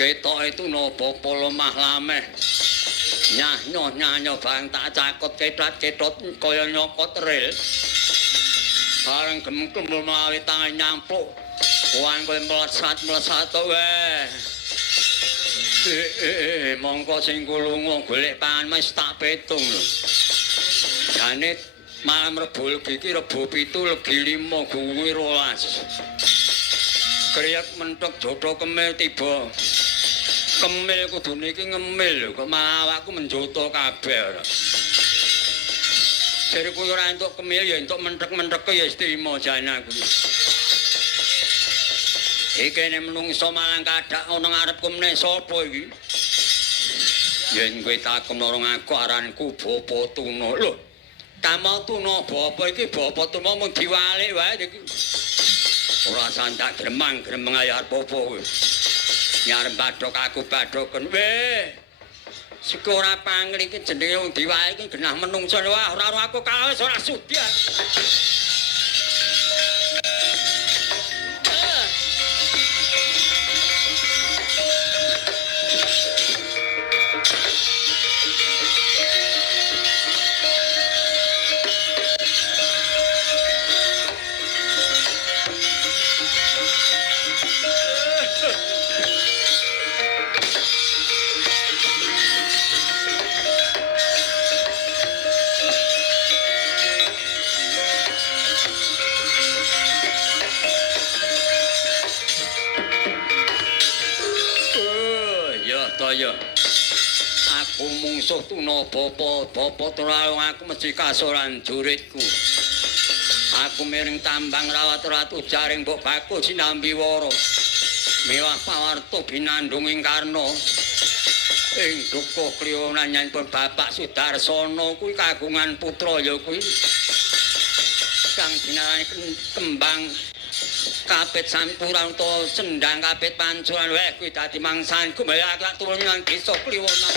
Ketoke tuna bapa lemah lameh. Nyah-nyoh bang tak cakot ketrat-ketot kaya nyokot ril. Bareng gemkem mlawi tangan nyampuk. Kuwan kowe mlesat-mlesat wae. Mongko sing kulungu golek pangan wis tak petung lho. Jane malam Rebo Legi iki Rebo 7 Legi 5 guwi 12. Kriyak mentok jotho kemil tiba. Kemil kudune iki ngemil kok malah awakku menjoto kabeh. Jare kowe ora entuk kemil ya entuk mentek-mentek ya trimo jane aku. Iki nek menungso malang kadak ana ngarepku meneh sapa iki? Yen kowe takon marang aku aranku Bapa Tuna. Lho, Kamal Tuna bapa iki Bapa Tuna mung diwalik wae iki. Ora sandak gremang-gremeng ayar apa kowe. Nyarep badhok aku badhoken weh. Sik ora pangling iki jenenge wong diwae iki genah menungso wah ora aku kalah ora sudi. Ya. Aku mungsuh tuna bapa terlalu aku mesti kasoran juritku. Aku miring tambang rawat ratu jaring mbok bakul sinambi wara. Mewah pawarta binandunging karna. Ing duka kliwana nyanipun Bapak Sudarsana kuwi kagungan putra ya kuwi. Kang dinarani kembang kapit sampuran utawa cendang kapit pancuran weh kuwi dadi mangsanku mbaya lak turun nang desa Kliwona.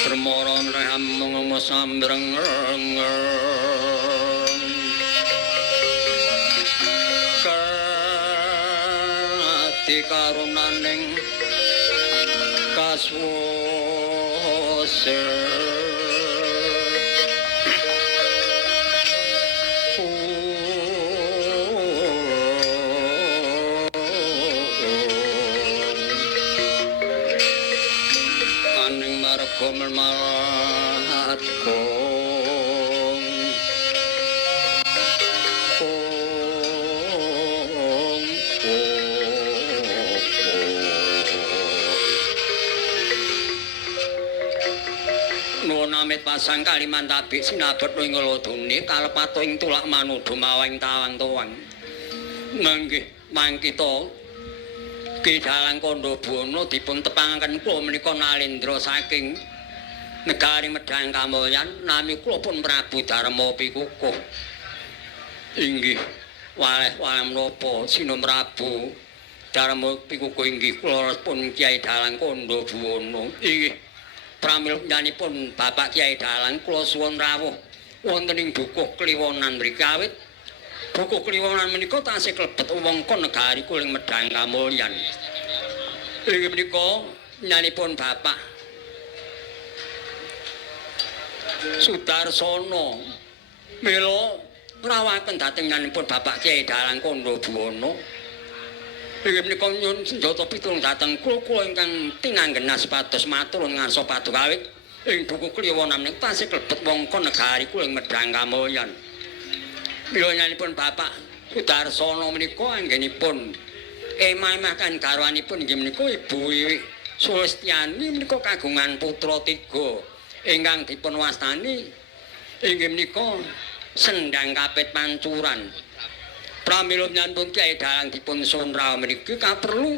Permoron ramung sambreng kati karunaning kaswose Komel malat kong nuwun amit pasang kaliman tabik sinabet ing nglodune kalepato ing tulak manudu mawang tawang-tawang nggih mangkita Ki Dalang Kandhabuana dipun tepangaken kula menika Nalendra saking negari Medang Kamulyan nami kula pun Prabu Darma Pikukuh. Inggih waleh-waleh menapa Sinom Prabu Darma Pikukuh inggih kula pun Kyai Dalang Kandhabuana. Inggih pramila nyanipun Bapak Kyai Dalang kula suwun rawuh wonten ing Dukuh Kliwonan mriki awit Dukuh Kliwonan menika tasih klebet wewengkon negari kuling Medang Kamulyan. Inggih menika nyanipun Bapak Sudarsana mila ngrawakaken dhateng nyanipun Bapak Kyai Dalang Kandhabuana. Inggih menika nyuwun senjata pitulung dhateng kula ingkang tinanggenan sepados matur ngarsa paduka awit ing Dukuh Kliwonan menika tasih klebet wewengkon negari kuling Medang Kamulyan. Mila nyanipun Bapak Sudarsana menika anggenipun emah-emah kan garwanipun inggih menika Ibu Wiwik Sulistyani menika kagungan putra 3 ingkang dipun wastani inggih menika Sendang Kapit Pancuran. Pramila nyanipun Kyai Dalang dipun sun rawuh mriki kaperlu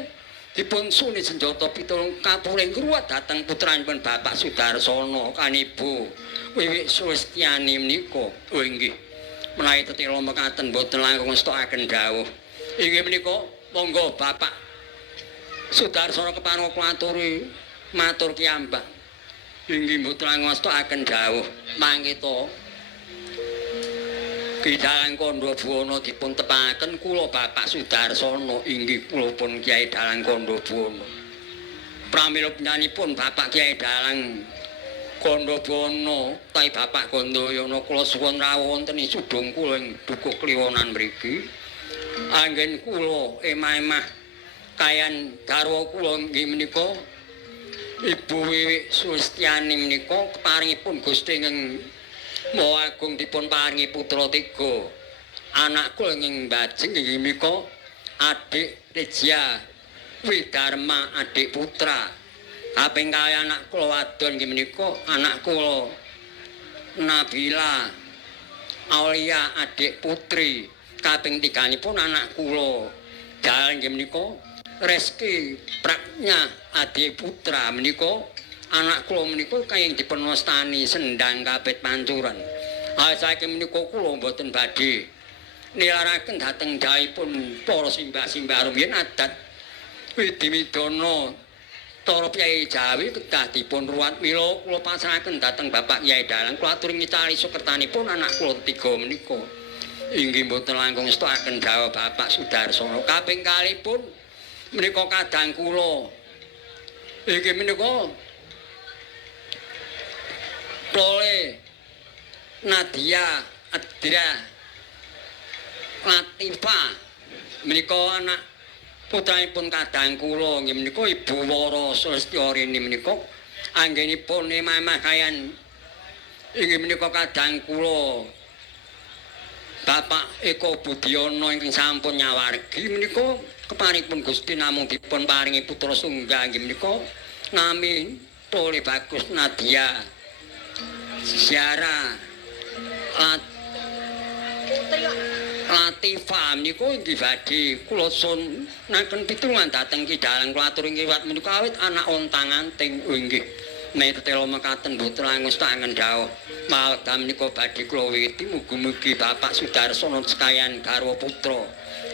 dipun suni senjata pitulung kapuring ngruwat dhateng putranipun Bapak Sudarsana kan Ibu Wiwik Sulistyani menika. Oh inggih menawi tetela mekaten boten langkung stokaken dawuh. Inggih menika monggo Bapak Sudarsana kepareng kula aturi matur kiyambak. Inggih mboten langkung stokaken dawuh. Mangkita Ki Dalang Kandhabuana dipun tepangaken kula Bapak Sudarsana inggih kula pun Kyai Dalang Kandhabuana. Pramila penyanipun Bapak Kyai Dalang Kandhabuana tahi Bapak Gandayana kula suwun rawuh wonten ing sudung kula ing Dukuh Kliwonan mriki. Anggen kula emah-emah kayan garwa kula inggih menika Ibu Wiwik Sulistyani menika keparingipun Gusti ing Maha Agung dipun paringi putra 3. Anak kula ing Bajeng inggih menika Adik Reja Widarma adik putra. Kaping kalih anak kula wadon inggih menika anak kula Nabila Aulia adik putri. Kaping 3-nipun anak kula Dalang inggih menika Reski Prajna adik putra menika anak kula menika kayeng dipun wastani Sendang Kapit Pancuran. Saiki menika kula mboten badhe nilaraken dhateng dawuhipun para simbah-simbah rumiyin adat Widimidana Tara Kyai Jawi kedah dipun ruwat mila kula pasrahaken dhateng Bapak Kyai Dalang kula aturi ngitari sukertanipun anak kula 3 menika. Inggih mboten langkung stokaken dawuh Bapak Sudarsana. Kaping kalihipun menika kadang kula inggih menika Prole Nadia Adra Latifa menika anak putranipun kadang kula inggih menika Ibu Wara Sulistyarini menika anggenipun emah-emah kayan inggih menika kadang kula Bapak Eko Budiono ingkang sampun nyawargi menika keparipun Gusti namung dipun paringi putra sunggal inggih menika nami Tole Bagus Nadia Syara Latifah menika inggih badhe kula sun naken pitulungan dhateng Ki Dalang kula aturi ngiwat menika awit anak ontang-anting inggih nek tetela mekaten mboten langkung stokaken dawuh malih menika badhe kula wiwiti mugi-mugi Bapak Sudarsana sekayan garwa putra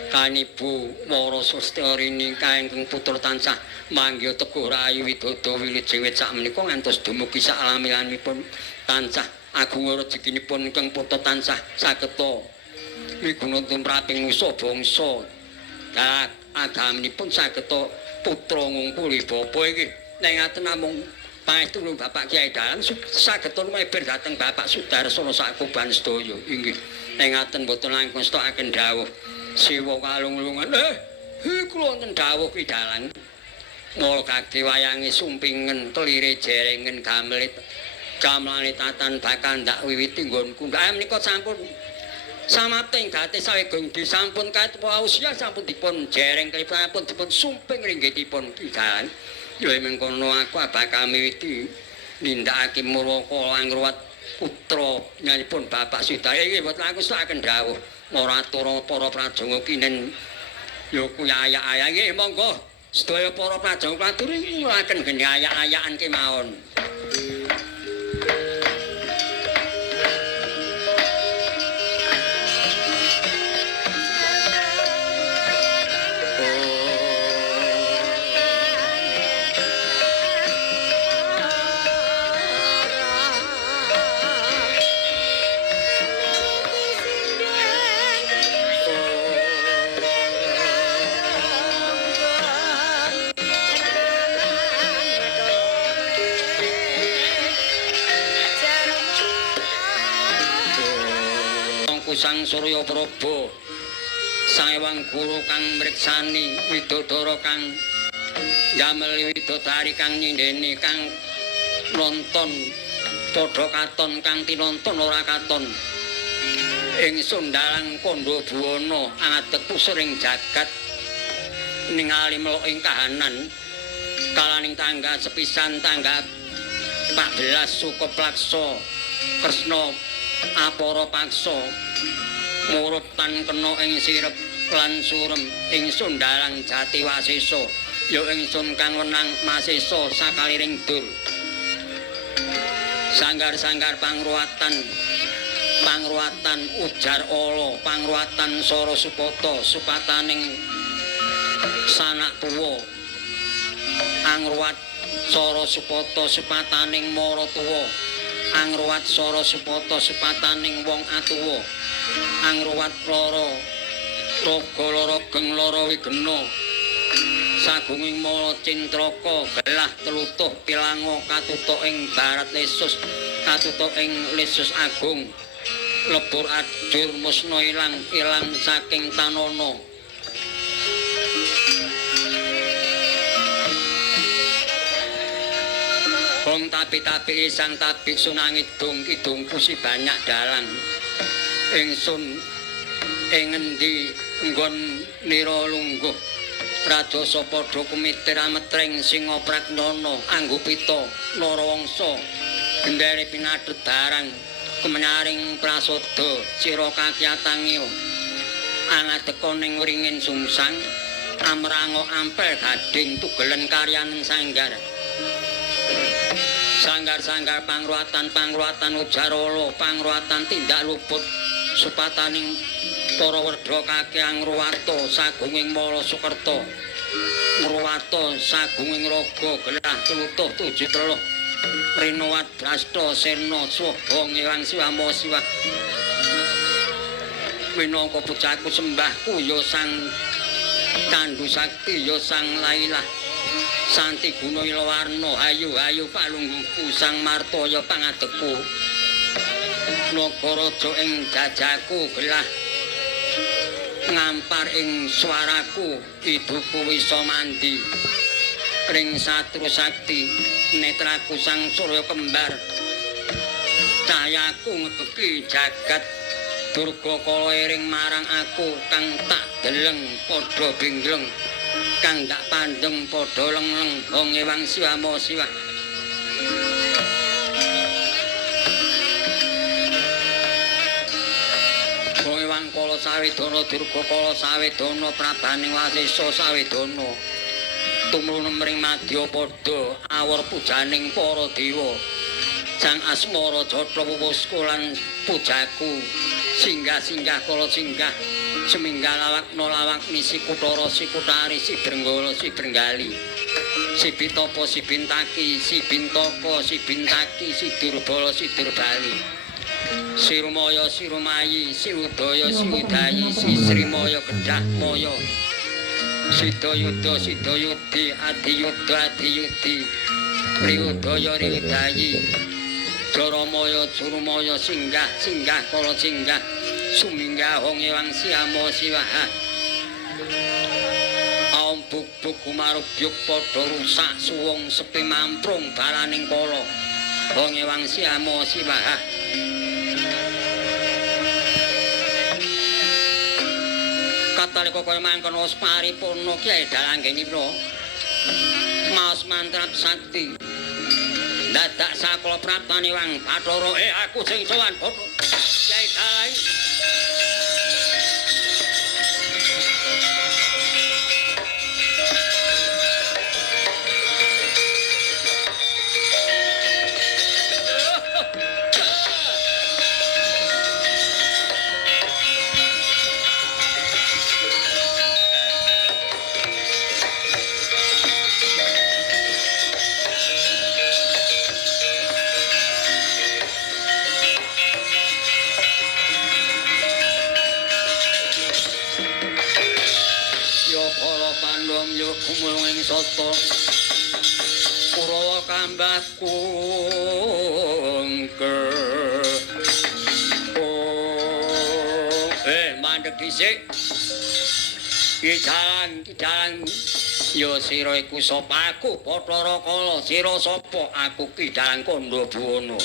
kanibu wara sustirini kaengkang putra tansah manggih teguh rayu widodo wilit jiwit sak menika ngantos dumugi sak lami-lamipun tansah agung rezekinipun ingkang putra tansah sageta miguna tumraping usa bangsa agamanipun sageta putra ngungkuli bapa iki nek ngaten namung paestu Bapak Kyai Dalang sageta lumeber dhateng Bapak Sudarsana sakuban sedaya inggih nek ngaten boten langkung stokaken dawuh siwa kalung-lungan kula wonten dawuh Ki Dalang mula kagem wayange sumpingen kelire jerengen gamelit gamelane tatan bakal ndak wiwiti nggonku menika sampun samapting gate sawegung disampun kaet pausia sampun dipun jereng kelipun dipun sumping ringgitipun Ki Dalang ya mengkono aku bakal miwiti nindakake muraka angruwat putra nyanipun Bapak Sudar iki boten aku sakaken dawuh maratura para prajonga kinen ya kuwi ayak-ayak nggih monggo sedaya para prajonga klaturi ngulaken geni ayak-ayakan kemawon. Sang Surya Praba Sawang guru kang mriksani widodara kang jamel widodari kang nyindeni kang nonton padha katon kang tinonton ora katon ingsun Dalang Kandha Buwana ngadeg pusuring jagat ningali melok ing kahanan kalaning tangga sepisan tangga 14 Sukaplaksa Kresna apara paksa murup tan kena ing sirep lan surem ingsun Dalang Jatiwasesa ya ingsun kang wenang masesa sakaliring dur sanggar-sanggar pangruwatan ujar ala pangruwatan Sara Supata supataning sanak tuwa angruwat Sara Supata supataning mara tuwa angruwat Sara Supata supataning wong atuwa angruwat lara raga lara geng lara wigena sagunging mala cintraka gelah telutuh pilanga katutuk ing barat lesus katutuk ing lesus agung lebur ajur musna ilang saking tanana Bong tapi sang tabik sunangit kidung pusi banyak dalang ingsun ing ngendi nggon nira lungguh radosa padha kumitir ametreng singa pragnana anggupita narawangsa gendere pinadhet barang kemenyaring prasoda sira kakyatangya angadeka ning wringin sungsang amrango ampel gading tugelen karyaning sanggar sanggar-sanggar pangruwatan ujarala pangruwatan tindak luput supataning para werda kake angruwata sagunging mala sukerta ngruwata sagunging raga gelah tlutuh tujuh teluh rinowat drasta sena swaba ngiwang siwama siwah winangka pujaku sembahku ya sang Candu Sakti ya sang Lailah Santi Guna Ilawarna ayu palungguhku sang Martaya pangadekku Nagaraja ing jajaku gelah ngampar ing swaraku ibuku wisa mandi ring satru sakti netraku sang Surya kembar cahayaku ngebeki jagat durga kala ering marang aku kang tak deleng padha bengleng kang tak pandeng padha lengleng wong ewang siwama siwah wong ewang kala sawedana durga kala sawedana prabaning wasesa sawedana tumrun mring madya padha awor pujaning para dewa sang asmara jatra wuwusku lan pujaku singgah kala singgah seminggal lawak misi Kuthara si Kuthari si Brenggala si Brenggali si Bitopo si Bintaki si Bintoko si Bintaki si Durbala si Durbali si Rumaya si Rumayi si Udaya si Udayi si Srimaya Kedah Maya Sidayuda Sidayudi Adiyuda Adiyudi Riudaya Riudayi Jaramaya Jurumaya singgah singgah kala singgah suminggah wong ewang siamo siwaha aum buk kumarubyuk padha rusak suwung sepi mamprung balaning kala wong ewang siamo siwaha katalika kaya mangkon wis paripurna Kyai Dalanggenipra maos mantrap sakti dadak sakala praptane wang Bathara aku sing sowan Kyai Dalang kumulung soto Kurawa kambah kungker mandeg dhisik ki jalan ya sira iku sapa aku Bathara Kala sira sapa aku Ki Dalang Kandha Buwana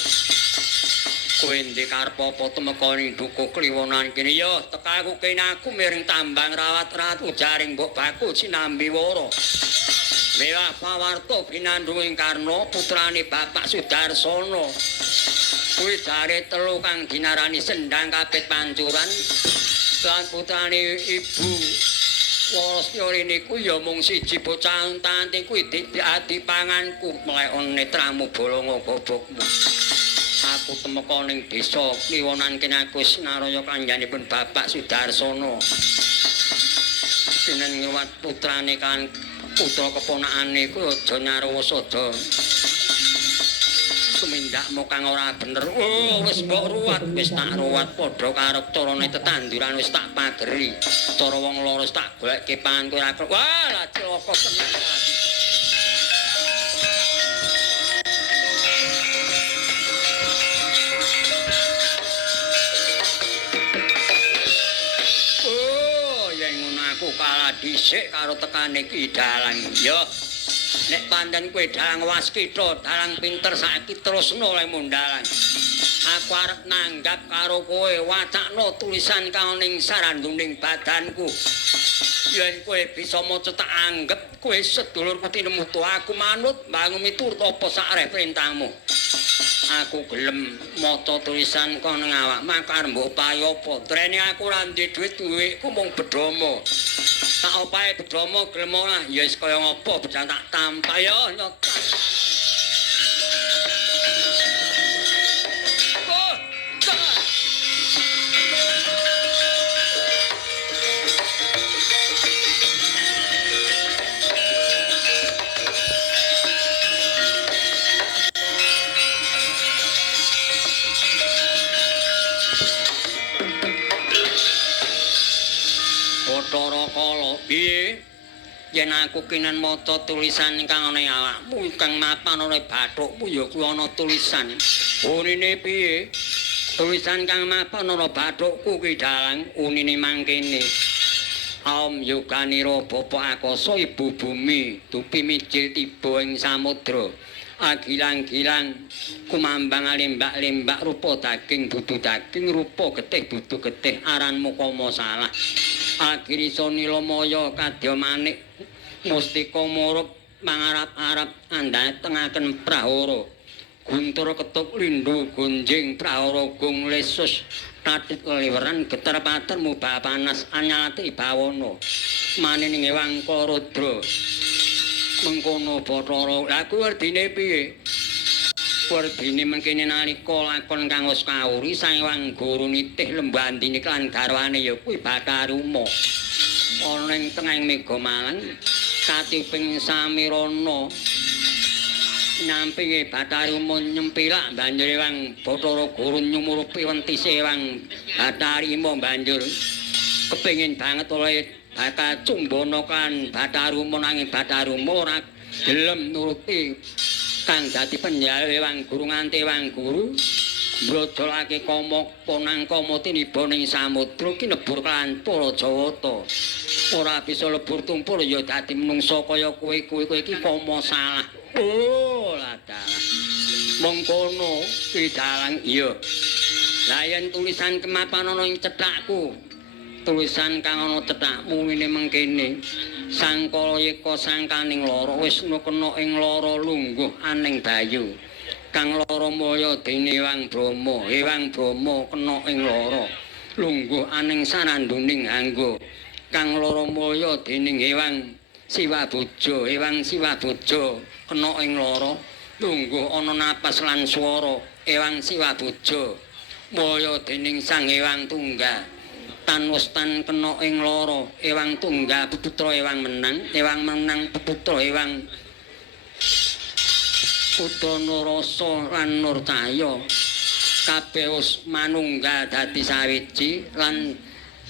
kowe ndek karep apa temeka ning dukuh kliwonan kene ya tekaku kene aku miring tambang rawat ratu jaring mbok baku sinambi wara mewah pawarta pinandhuing Karna putrane Bapak Sudarsana kuwi jare telu kang dinarani Sendhang Kapit Pancuran lan putrane Ibu Walasya niku ya mung siji bocah tanti kuwi diadi panganku melek netramu bolonga gobokmu aku temeka ning desa Kliwonan kene aku sinaraya kanjanipun Bapak Sudarsana sinen ngruwat putrane kan putra keponakane ku aja nyarwasada tumindakmu kang ora bener wis mbok ruwat wis tak ruwat padha karo carane tetanduran wis tak pageri cara wong loro wis tak goleke pantu ora wah lah celaka tenan kalah dhisik karo tekane Ki Dalang ya nek pancen kowe Dalang waskita Dalang pinter saiki terusno le mundalan aku arep nanggap karo kowe wacana tulisan kang ning saranduning badanku yen kowe bisa maca tak anggap kowe sedulurku tinemutu aku manut bangun miturut apa sakreh perintahmu aku gelem maca tulisan kang ning awak makar mbok payu apa drene aku ora ndek dhuwit-dhuwitku mung bedhomo tak opahe bedhomo gelem ora ya wis kaya ngopo bejan tak tampak ya nyotan Bathara Kala piye yen aku kinan maca tulisan kang ana awakmu kang mapan oleh bathukmu ya kuwi ana tulisan unine piye tulisan kang mapan ana bathukku Ki Dalang unine mangkene Om Yuganira Bapa Akasa Ibu Bumi tupi mijil tiba ing samudra agilang-gilang kumambang lembak-lembak rupa daging dudu daging rupa getih dudu getih aran mukama salah Agirisa Nilamaya kadya manik mustika murup mangarap-arap andhane tengaken prahara guntur ketuk lindhu gunjing prahara gung lesus tatit keliweran getar pater mubah panas anyati bawana manining ewang Rudra mengkono Bathara lha kuwi ardine piye Werdine mengkene nalika lakon kang wis kawuri Sanghyang Guru nitih lembandine lan garwane ya kuwi Bataruma. Ana ing tengahing Mega Malang katiping samirana nampi Bataruma nyempilak banjur Hyang Bathara Guru nyumurupi wentise Hyang Batarima banjur kepengin banget oleh Bata Cumbana kan Bataruma nanging Bataruma ora gelem nuruti kang dadi penjal Hyang Guru nganti Hyang Guru mbrodolake Kama ponang Kama tiniba ning samudra kinebur kan para Jawata. Ora bisa lebur tumpur ya dadi menungsa kaya kowe iki Kama salah. Oh, lah dalah. Mengkono ki dalang iya. Lah yen tulisan kemapan ana ing cethakku. Tulisan kang ana cethakmu ngene mengkene. Sangkala yeka sangkaning lara wis kena ing lara lungguh aning bayu. Kang lara moyo dene Hyang Brahma. Hyang Brahma kena ing lara lungguh aning sananduning anggo. Kang lara moyo dening Hyang Siwabuja. Hyang Siwabuja kena ing lara lungguh ana napas lan swara. Hyang Siwabuja moyo dening Sang Hyang Tunggal. Tan wis tan kena ing lara Hyang Tunggal putra Hyang Menang putra Hyang Putra Nurasa lan Nurcaya kabeh wis manunggal dadi sawiji lan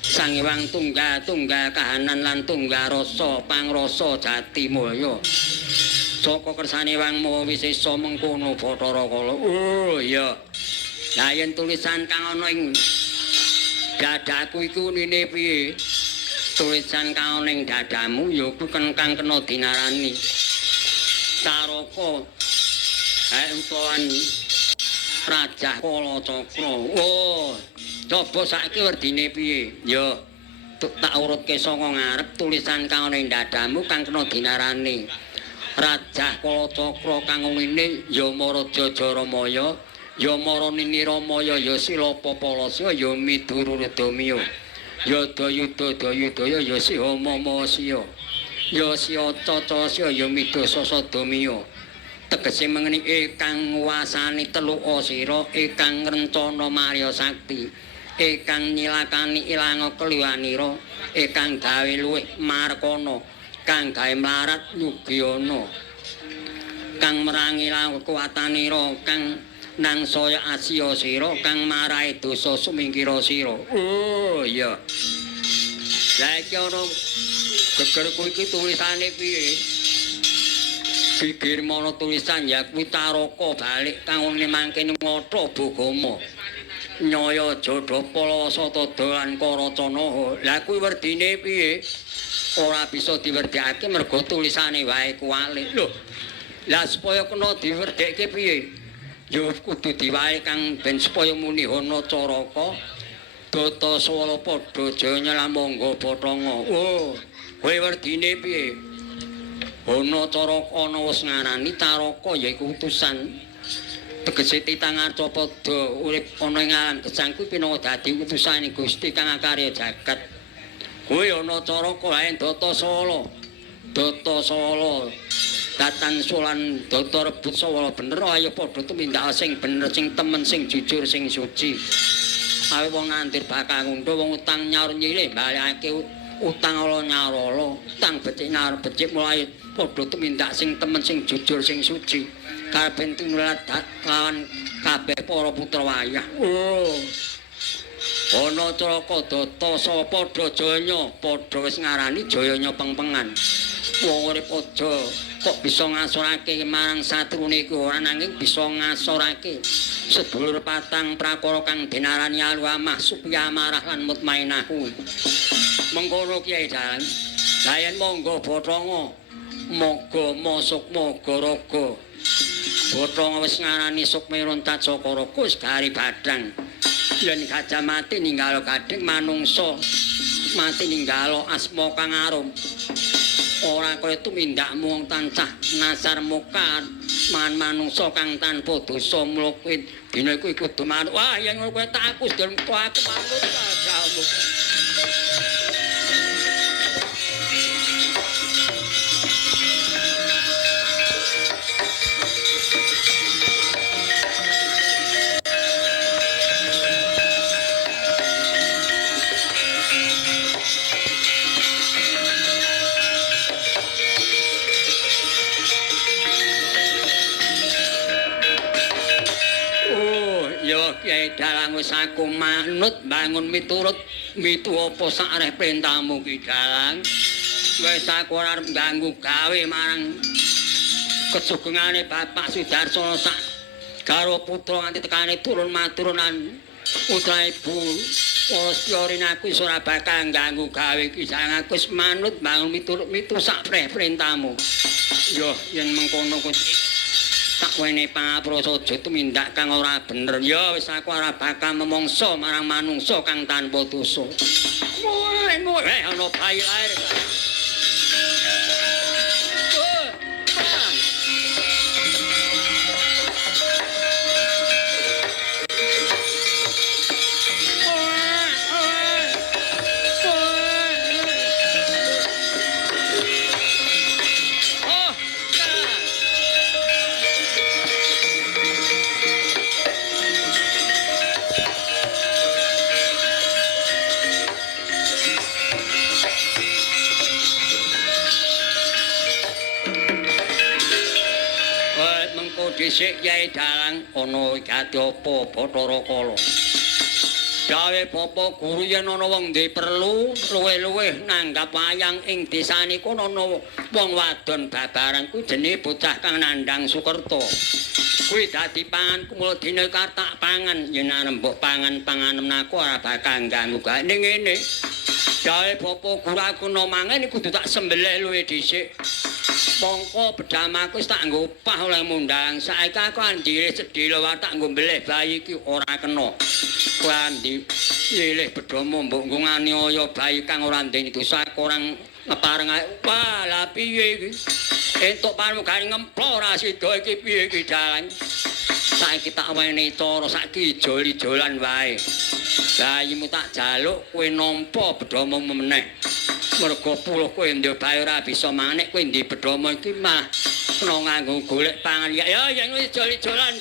Sang Hyang Tunggal kahanan lan tunggal rasa pangrasa Jatimaya saka kersane Hyang Maha Wisesa mengkono Bathara Kala. Oh iya. Lah yen tulisan kang ana ing dadaku iku nene piye? Tulisan kang ana ing dadamu ya kuwi kang kena dinarani Caraka utawa Raja Kala Cakra. Oh, coba saiki werdine piye? Ya tak urutke saka ngarep tulisan kang ana ing dadamu kang kena dinarani Raja Kala Cakra kang ngene ya Maraja Jaramaya. Ya Maranini Ramaya ya Silapapalasa ya Midurudamya ya Dayuda Dayudaya ya Sihama Mahasya ya Siacacasya ya Midasasa Damya. Tegese mengeni ingkang nguwasani teluk asira ingkang ngrencana Marya Sakti ingkang nyilakani ilanga kliwanira ingkang gawe luwih markana kang gawe mlarat nyugyana kang merangi kuwatanira kang nang saya Asia sira kang marahi dosa sumingkira sira. Oh iya. Lah iki ana gegerku iki tulisane piye? Gigir mono tulisan ya kuwi Caraka balik kang ngene mangkene ngotho Bogama. Nyaya Jodhapala Wasata lan Karacana. Lah kuwi werdine piye? Ora bisa diwerdekake mergo tulisane wae kuwalik. Lho. Lah supaya kena diwerdekke piye? Ya kudu diwae kang ben supaya muni ana Caraka Data Swala padha jaya nyelamangga Bathanga. Oh, kowe werdine piye? Ana Caraka ana wis ngarani Caraka yaiku utusan. Tegese titang arca padha urip ana ing alam gesang kuwi pinawa dadi utusane Gusti kang akarya jagat. Kowe ana Caraka ae Data Swala. Data Swala Datan Sulan Data rebut sawala bener ayo padha tumindak sing bener sing temen sing jujur sing suci. Awe wong nandir bakal ngundha wong utang nyaur nyilih balekake utang ala nyarala utang becik nyaur becik mulai padha tumindak sing temen sing jujur sing suci. Kaben tinulat lawan kabeh para putra wayah. Oh. Ana Caraka Data sapa padha jaya padha wis ngarani jayanya pengpengan. Wong urip aja kok bisa ngasorake marang satrune iku ora nanging bisa ngasorake sedulur patang prakara kang dinarani alwamah supaya marah lan mutmainah kuwi. Mengkono Kyai Dalang. Lah yen monggo Bathanga moga sukma garaga. Bathanga wis ngarani Sukmiron Tacakaraga wis gari badhang. Yen gajah mati ninggalo gading manungsa mati ninggalo asma kang arum. Ora kaya tumindakmu wong tancah nasar muka manungsa kang tanpa dosa mlukit dina iku kudu manut. Wah yen kowe tak aku sedulur aku manut kamu. Yo Kyai Dalang wis aku manut bangun miturut mitu apa sakreh perintahmu Ki Dalang. Wis aku ora arep ganggu gawe marang kesugengane Bapak Sudarsono sak karo putra nganti tekane turun maturunan putra ibu. Osyorin aku iso ora bakal ganggu gawe Ki Dalang aku wis manut bangun miturut mitu sakreh perintahmu. Yo yen mengkono kuwi tak wene pangaprasa aja tumindak kang ora bener. Ya wis aku ora bakal memongso marang manungsa kang tanpa dosa. Ana bayi lair. Dhisik Kyai Dalang ana gati apa Bathara Kala. Gawe bapa guru yen ana wong ndek perlu luwih-luwih nanggap wayang ing desane kono ana wong wadon babaran kuwi jenenge bocah kang nandhang Sukerta. Kuwi dadi pangan kumul dina katak pangan yen arep mbok pangan-panganem aku ora bakal ganggu gawe ning ngene. Gawe bapa guru aku no mangan kudu tak sembelih luwih dhisik. Mongko bedamaku wis tak nggo opah oleh mundang. Saiki aku andire sedhela wae tak nggo mbelih bayi iki ora kena. Kowe andi nyilih bedama mbok nggo nganiaya bayi kang ora ndek dosa kurang ngepareng ae. Wah, lha piye iki? Entuk pramugane ngemplo ora sida iki piye iki Dalang. Saiki tak wene cara sak kijol-ijolan wae. Bayimu tak jaluk kowe nampa bedamamu meneh. Mergo puluh kowe ndek bae ora bisa mangan kowe ndek bedama iki mah kena nganggo golek pangan. Ya yen wis jol-jolan.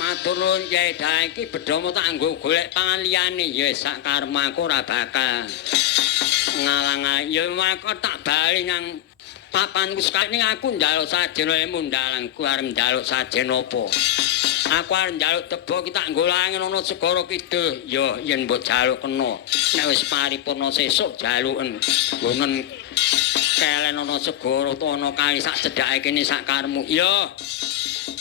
Matur nuwun Kyai Dalang iki bedama tak nggo golek pangan liyane ya sak karmaku ora bakal ngalang. Ya maka tak bali nang papanku sekali aku njaluk sajen oleh mundalangku arep njaluk sajen apa. Aku arep njaluk tebo ki tak nggo langen ana segara kidul. Ya yen mbok jaluk kena. Nek wis paripurna sesuk jaluken nggonen kelen ana segara utawa ana kali sak cedhake kene sak karmu. Ya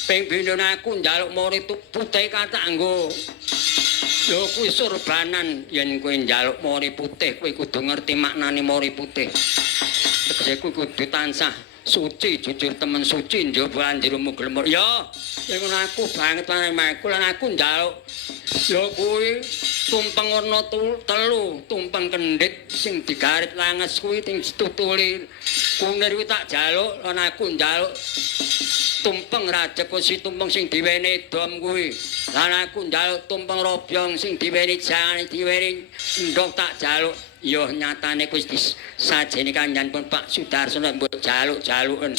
ping pindhon aku njaluk mori putih katak nggo. Lho kuwi surbanan yen kowe njaluk mori putih kowe kudu ngerti maknane mori putih. Tegese kowe kudu tansah suci jujur temen suci njaba andirumu glemur. Ya ngono aku banget marang lan aku njaluk ya kuwi tumpeng warna telu, tumpeng kendhit sing digarit langes kuwi sing ditutuli kunir kuwi tak jaluk lan aku njaluk tumpeng rajekusi tumpeng sing diwene dom kuwi. Lan aku njaluk tumpeng robyong sing diwene jangan diwene ndok tak jaluk. Ya nyatane kuwi sajene kanjanipun Pak Sudarsono mbok jaluk-jaluken.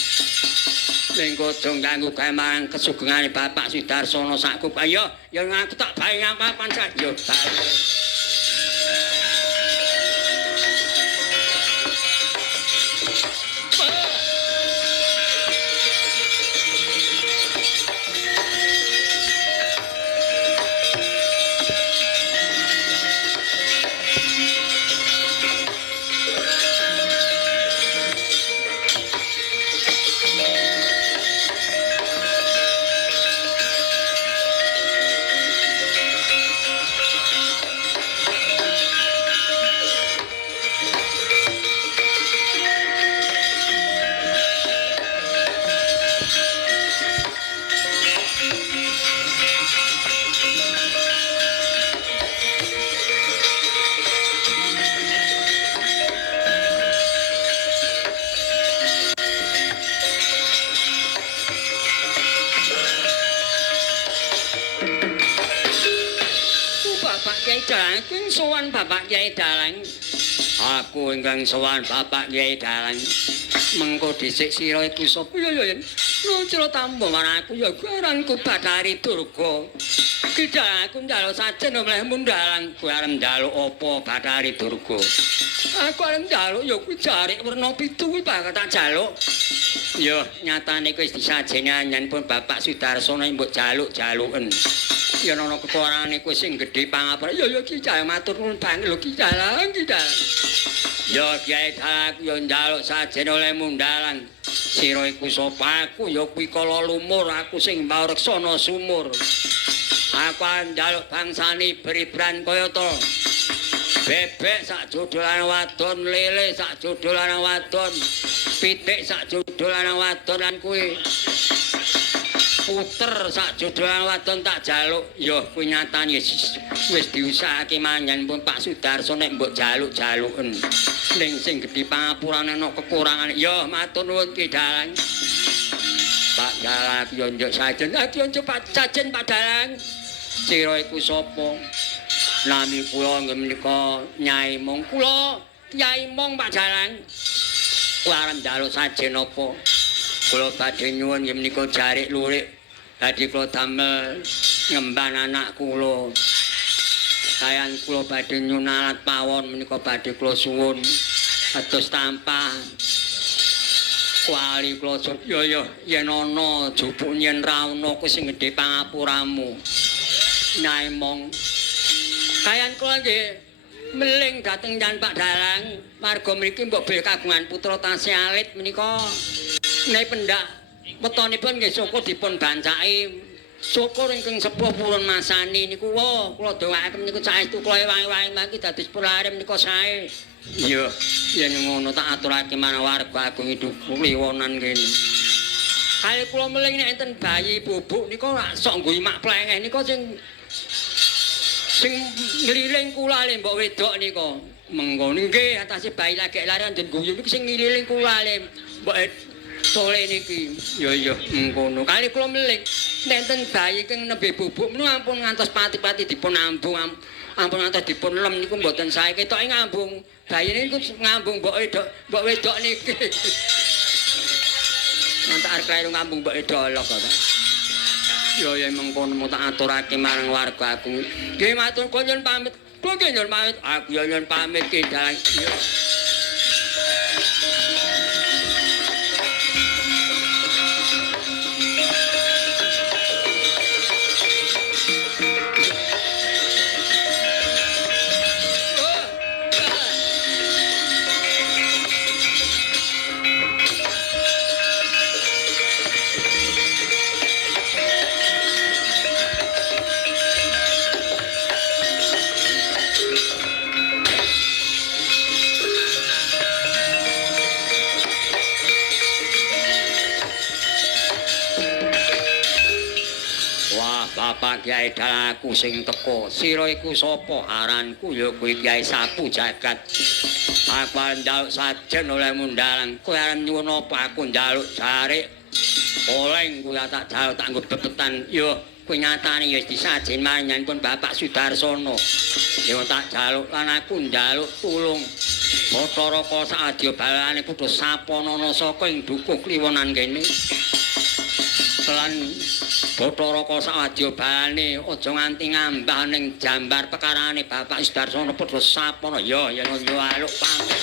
Ning aja ganggu gawe marang kesugengane Bapak Sudarsono sakku. Ayo ya aku tak bae ngapapan sak yo. Kyai Dalang kuwi sowan Bapak Kyai Dalang. Aku ingkang sowan Bapak Kyai Dalang. Mengko dhisik sira iku sapa ya yen. Nuncra tampa marang aku ya aranku Bathari Durga. Kidang aku njaluk sajen oleh mundalang kowe arep njaluk apa Bathari Durga. Aku arep njaluk ya kuwi jarik werna 7 kuwi bakal tak jaluk. Ya nyatane kowe wis disajeni anyen pun Bapak Sudarsono mbok jaluk-jaluken. Ya ana kekurangane kowe sing gedhe pangapura. Ya Ki Dalang matur nuwun banget lho Ki Dalang, Ki Dalang. Ya Kyai Dalang ya njaluk sajen oleh mundalang. Sira iku sapa aku ya kuwi kala lumur aku sing mbawreksana sumur. Aku njaluk bangsane beribran kaya to. Bebek sak jodolan wadon, lele sak jodolan wadon, pitik sak jodolan wadon lan kuwi. Puter sak jodolan wadon tak jaluk. Ya kuwi nyatane wis diusahake manyen pun Pak Sudarso nek mbok jaluk-jaluken. Ning sing gedhe pangapurane ana kekurangan. Ya matur nuwun Ki Dalang. Pak Dalang yo njuk sajen. Aku njuk sajen Pak Dalang. Sira iku sapa? Nami kula nggih menika Nyai Mong. Kula Kyai Mong Pak Dalang. Kula arep njaluk sajen apa? Kula badhe nyuwun nggih menika jarik lurik. Badhe kula damel ngemban anak kula. Kayan kula badhe nyuwun alat pawon menika badhe kula suwun. Atus tampah. Kuali kula ya yen ana jupuk yen ra ana kuwi sing gedhe pangapuramu. Nyai Mong. Kayan kula nggih meling dhateng Yan Pak Dalang. Marga mriki mbok bel kagungan putra tasih alit menika. Nek pendak wetonipun nggih syukur dipun bancaki. Syukur ingkang sepuh purun masani niku kula dongaaken niku saestu kula wangi-wangi mangke dados purare menika sae. Iya, yen ngono tak aturake marang warga agung hidup liwonan kene. Kali kula meling nek enten bayi bubuk nika sok ngguyu mak plengeh nika sing ngliling kula le mbok wedok nika. Mengko nggih atase bayi lagi lari njen guyu niki sing ngliling kula le mbok sole niki. Ya iya mengkono. Kali kula meling nek enten bayi kang nembe bubuk menawa ampun ngantos pati-pati dipun ambung ampun ngantos dipun lem niku mboten sae ketoke ngambung. Bayi niku ngambung mbok wedok niki. Mantak arep kleru ngambung mbok wedok kok. Ya mengkono tak aturake marang warga aku. Nggih matur kula nyuwun pamit. Kula nggih nyuwun pamit. Aku ya nyuwun pamit Ki Dalang. Bapak Kyai Dalang aku sing teka. Sira iku sapa? Aranku ya kuwi Kyai Sapu Jagat. Aku njaluk sajen oleh mundalang. Kowe arep nyuwun apa? Aku njaluk jarik. Oleng kuwi tak jaluk tak nggo bebetan. Ya kuwi nyatane ya wis disajeni marang pun Bapak Sudarsono. Ya tak jaluk lan aku njaluk tulung. Bathara Saadya balane putus sapanana saka ing dukuh kliwonan kene. Lan Bathara Saadya balane aja nganti ngambah ning jambar pekarane Bapak Sudarsono putus sapana. Ya aluk pamit.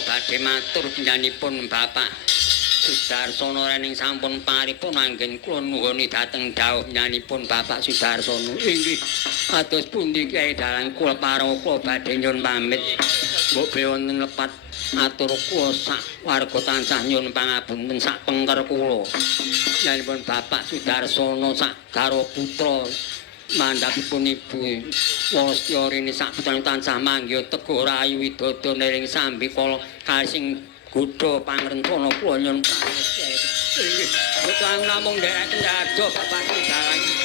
Badhe matur panjenenganipun Bapak Sudarsono rening sampun paripun anggen kula nuwuni dhateng dawuh panjenenganipun Bapak Sudarsono. Inggih atus pundi Kyai Dalang kula paring kula badhe nyuwun pamit. Mbok be wonten lepat atur kula sak warga tansah nyuwun pangapunten sak pengker kula. Panjenenganipun Bapak Sudarsono sak garwa putra mandhapipun ibu Wastyawrini saputra tansah manggih tego rayu widodone ring sambikala kasing gudha pangrencana kula nyun pangesti. Putrang namung nderek kendhado bapak dalang